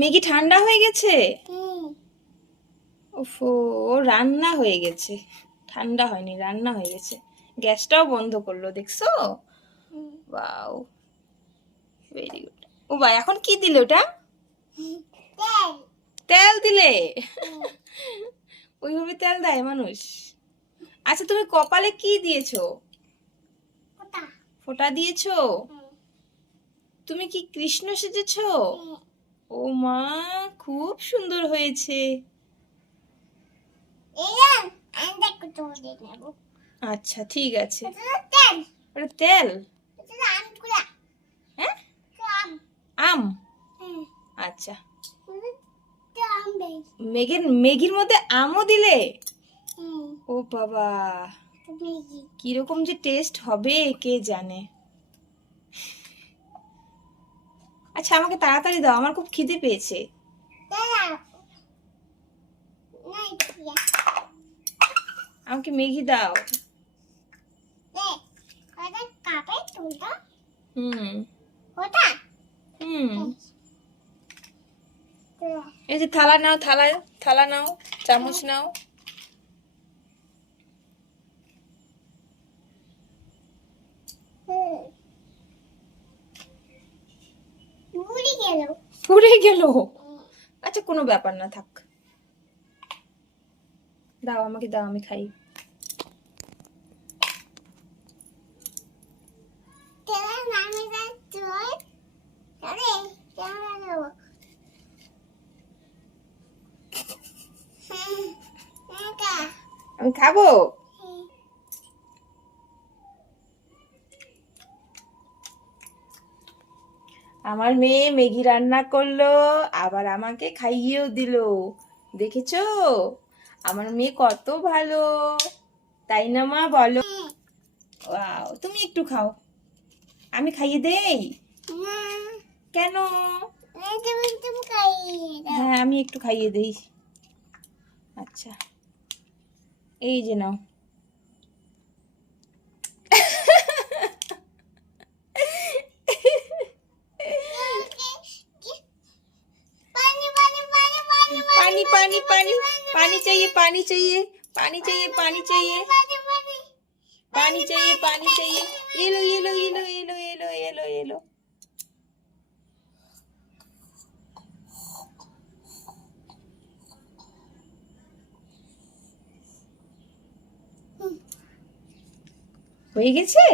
Maggi ঠান্ডা হয়ে গেছে? ওফো, ও রান্না হয়ে গেছে, ঠান্ডা হয়নি, রান্না হয়ে গেছে। গ্যাসটাও বন্ধ করলো, দেখছো? Wow, very good. ও ভাই, এখন কি দিলে ওটা? তেল দিলে? ওইভাবে তেল দেয় মানুষ? আচ্ছা, তুমি কপালে কি দিয়েছো? ফোঁটা দিয়েছো? তুমি কি কৃষ্ণ সেজেছো? ও মা, খুব সুন্দর হয়েছে। আচ্ছা, ঠিক আছে। ওটা তেল? হ্যাঁ, আম। আচ্ছা, ম্যাগির মধ্যে আমও দিলে? ও বাবা, কিরকম যে টেস্ট হবে কে জানে। আচ্ছা, আমাকে তাড়াতাড়ি দাও, আমার খুব খিদে পেয়েছে। আমাকে ম্যাগি দাও। হুম হুম, এই যে থালা নাও, থালা নাও, চামচ নাও। পুড়ে গেল? আচ্ছা, কোনো ব্যাপার না, থাক। দাও, আমাকে দাও, আমি খাই। আমি খাবো? আমার মেয়ে ম্যাগি রান্না করলো, আবার আমাকে খাইয়েও দিল। দেখেছো আমার মেয়ে কত ভালো, তাই না মা, বলো? ওয়াও, তুমি একটু খাও, আমি খাইয়ে দেই? কেন? হ্যাঁ, আমি একটু খাইয়ে দেই। আচ্ছা, এই যে নাও। पानी पानी पानी पानी चाहिए, पानी चाहिए, पानी चाहिए, पानी चाहिए, पानी चाहिए, पानी चाहिए। ये लो, ये लो, ये लो, ये लो, ये लो, ये लो, ये लो। হয়ে গেছে?